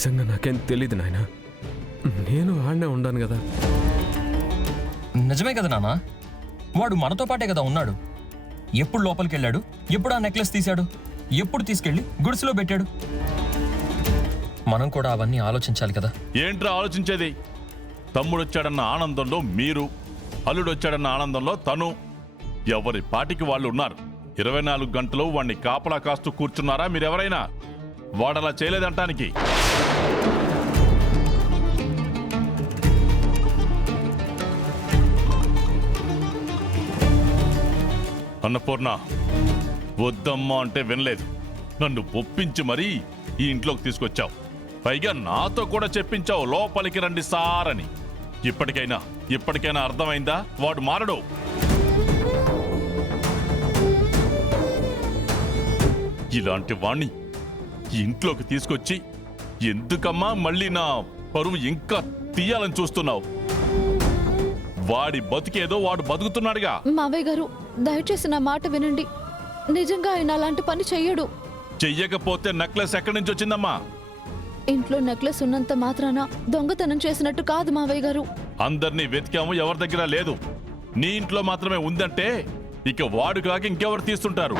నిజంగా నాకేం తెలీదు నాయనా. నేను ఆడనే ఉండాను కదా. నిజమే కదా నాన్న, వాడు మనతో పాటే కదా ఉన్నాడు. ఎప్పుడు లోపలికి వెళ్ళాడు, ఎప్పుడు ఆ నెక్లెస్ తీశాడు, ఎప్పుడు తీసుకెళ్ళి గుడిసెలో పెట్టాడు. మనం కూడా అవన్నీ ఆలోచించాలి కదా. ఏంట్రా ఆలోచించేది? తమ్ముడు వచ్చాడన్న ఆనందంలో మీరు, అల్లుడు వచ్చాడన్న ఆనందంలో తను. ఎవరి పాటికి వాళ్ళు ఉన్నారు. 24 గంటలు వాణ్ణి కాపలా కాస్తూ కూర్చున్నారా మీరెవరైనా? వాడలా చేయలేదంటానికి. అన్నపూర్ణ, వద్దమ్మా అంటే వినలేదు. నన్ను ఒప్పించి మరీ ఈ ఇంట్లోకి తీసుకొచ్చావు. పైగా నాతో కూడా చెప్పించావు లోపలికి రండి సారని. ఇప్పటికైనా అర్థమైందా? వాడు మారడు. ఇలాంటి వాణ్ణి ఇంట్లోకి తీసుకొచ్చి ఎందుకమ్మా మళ్ళీ నా పరువు ఇంకా తీయాలని చూస్తున్నావు? వాడి బతికేదో వాడు బతుకుతున్నాడుగా. మావయ్య గారు, దయచేసి నా మాట వినండి. నిజంగా ఆయన అలాంటి పని చెయ్యడు. చెయ్యకపోతే నెక్లెస్ ఎక్కడి నుంచి వచ్చిందమ్మా? ఇంట్లో నెక్లెస్ ఉన్నంత మాత్రాన దొంగతనం చేసినట్టు కాదు మావయ్య గారు. అందరినీ వెతికాము, ఎవరి దగ్గర లేదు. నీ ఇంట్లో మాత్రమే ఉందంటే ఇక వాడు కాక ఇంకెవరు తీస్తుంటారు?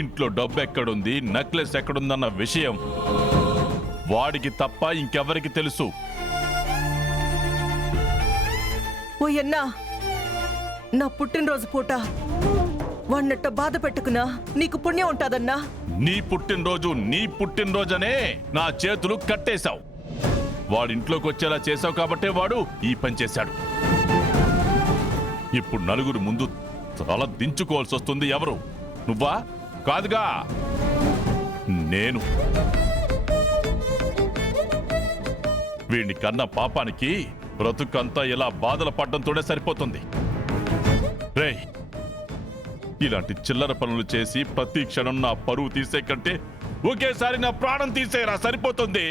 ఇంట్లో డబ్బు ఎక్కడుంది, నెక్లెస్ ఎక్కడుందన్న విషయం వాడికి తప్ప ఇంకెవరికి తెలుసు? ఓయన్నా, నా పుట్టినరోజు పూట వాణ్ణట్ట బాధ పెట్టుకున్నా నీకు పుణ్యం ఉంటాదన్నా. నీ పుట్టినరోజనే నా చేతులు కట్టేశావు. వాడింట్లోకి వచ్చేలా చేశావు కాబట్టే వాడు ఈ పని చేశాడు. ఇప్పుడు నలుగురు ముందు తల దించుకోవాల్సి వస్తుంది. ఎవరు? నువ్వా? కాదుగా, నేను. వీడిని కన్న పాపానికి బ్రతుకంతా ఇలా బాధలు పడ్డంతోనే సరిపోతుంది. రేయ్, ఇలాంటి చిల్లర పనులు చేసి ప్రతి క్షణం నా పరువు తీసే కంటే ఒకేసారి నా ప్రాణం తీసేరా, సరిపోతుంది.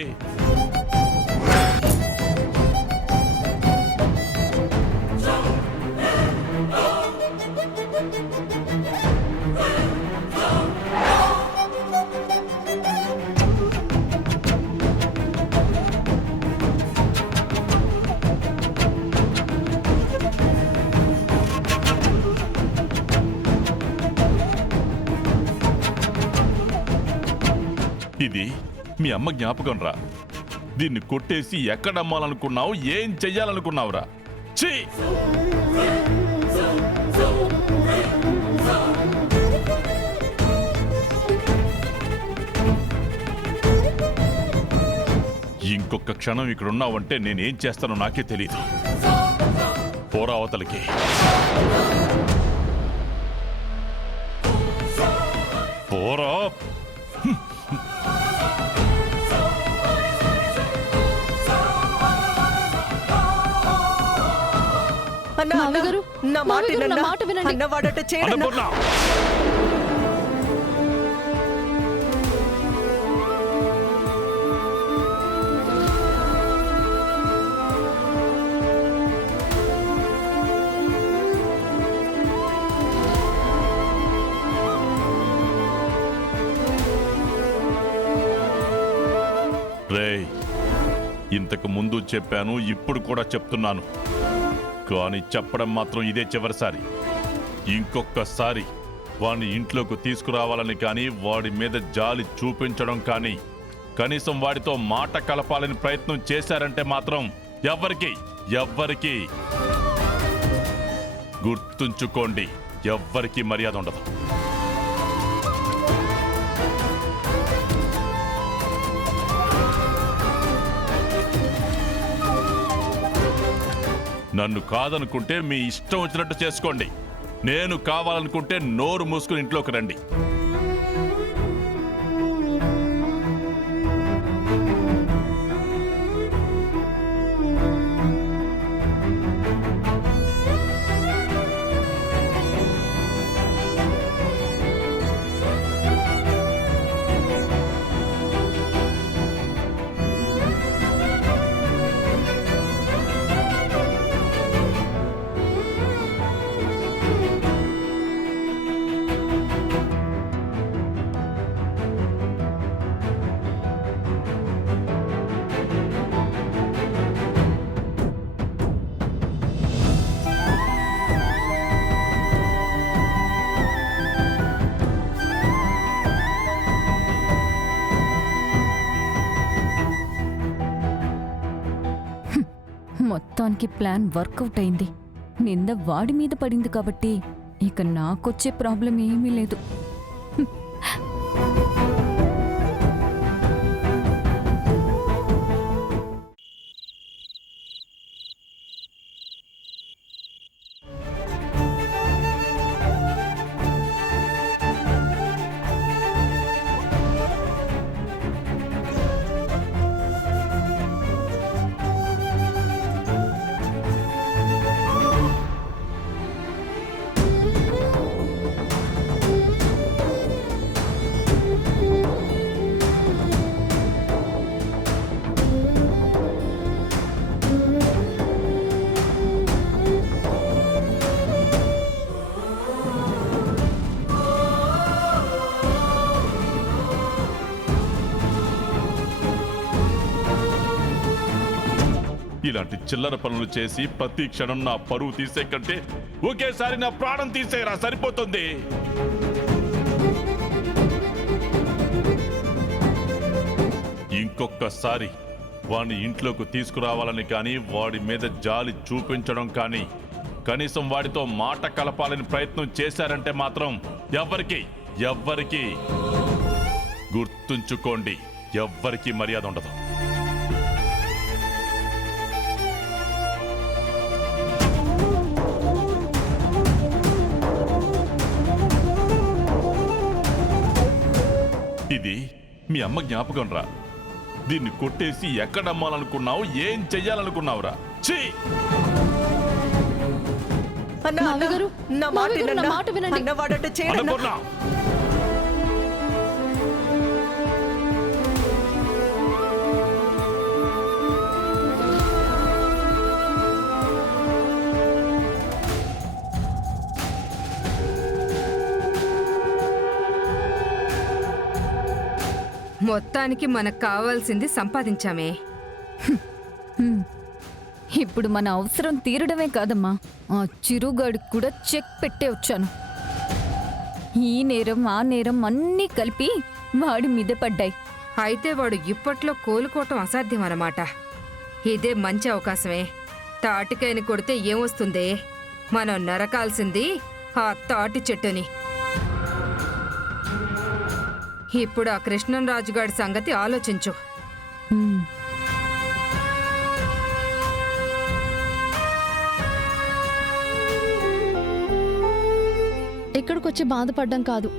ఇది మీ అమ్మ జ్ఞాపకం రా. దీన్ని కొట్టేసి ఎక్కడమ్మాలనుకున్నావు? ఏం చెయ్యాలనుకున్నావురా? ఛీ! ఇంకొక క్షణం ఇక్కడున్నావంటే నేనేం చేస్తానో నాకే తెలీదు. పోరావతలకి. పోరా. అన్నా, నా మాట వినండి. అన్నవాడట చేయడన్నా. రేయ్, ఇంతకు ముందు చెప్పాను, ఇప్పుడు కూడా చెప్తున్నాను. కానీ చెప్పడం మాత్రం ఇదే చివరిసారి. ఇంకొకసారి వాడిని ఇంట్లోకి తీసుకురావాలని కానీ, వాడి మీద జాలి చూపించడం కానీ, కనీసం వాడితో మాట కలపాలని ప్రయత్నం చేశారంటే మాత్రం ఎవ్వరికి గుర్తుంచుకోండి, ఎవ్వరికీ మర్యాద ఉండదు. నన్ను కాదనుకుంటే మీ ఇష్టం వచ్చినట్టు చేసుకోండి. నేను కావాలనుకుంటే నోరు మూసుకుని ఇంట్లోకి రండి. మొత్తానికి ప్లాన్ వర్కౌట్ అయింది. నింద వాడి మీద పడింది కాబట్టి ఇక నాకొచ్చే ప్రాబ్లం ఏమీ లేదు. ఇలాంటి చిల్లర పనులు చేసి ప్రతి క్షణం నా పరువు తీసే కంటే ఒకేసారి నా ప్రాణం తీసేరా సరిపోతుంది. ఇంకొకసారి వాడిని ఇంట్లోకి తీసుకురావాలని కానీ వాడి మీద జాలి చూపించడం కానీ కనీసం వాడితో మాట కలపాలని ప్రయత్నం చేశారంటే మాత్రం ఎవ్వరికి గుర్తుంచుకోండి, ఎవ్వరికీ మర్యాద ఉండదు. ఇది మీ అమ్మ జ్ఞాపకం రా. దీన్ని కొట్టేసి ఎక్కడమ్మాలనుకున్నావు, ఏం చెయ్యాలనుకున్నావురా? ఛీ! అన్నా, మావయ్య గారు, నా మాట మావయ్య గారు, నా వినన్నా? మాట వినండి. అన్న వాడట చేయడన్నా? అన్నపూర్ణ! మొత్తానికి మనకు కావాల్సింది సంపాదించామే. ఇప్పుడు మన అవసరం తీరడమే కాదమ్మా, ఆ చిరుగాడికి కూడా చెక్ పెట్టే వచ్చాను. ఈ నేరం ఆ నేరం అన్నీ కలిపి వాడి మీదే పడ్డాయి. అయితే వాడు ఇప్పట్లో కోలుకోవటం అసాధ్యం అన్నమాట. ఇదే మంచి అవకాశమే. తాటికాయని కొడితే ఏమొస్తుంది? మనం నరకాల్సింది ఆ తాటి చెట్టుని. ఇప్పుడు ఆ కృష్ణంరాజుగాడి సంగతి ఆలోచించు. హ్మ్. ఇక్కడికొచ్చి బాధపడ్డం కాదు,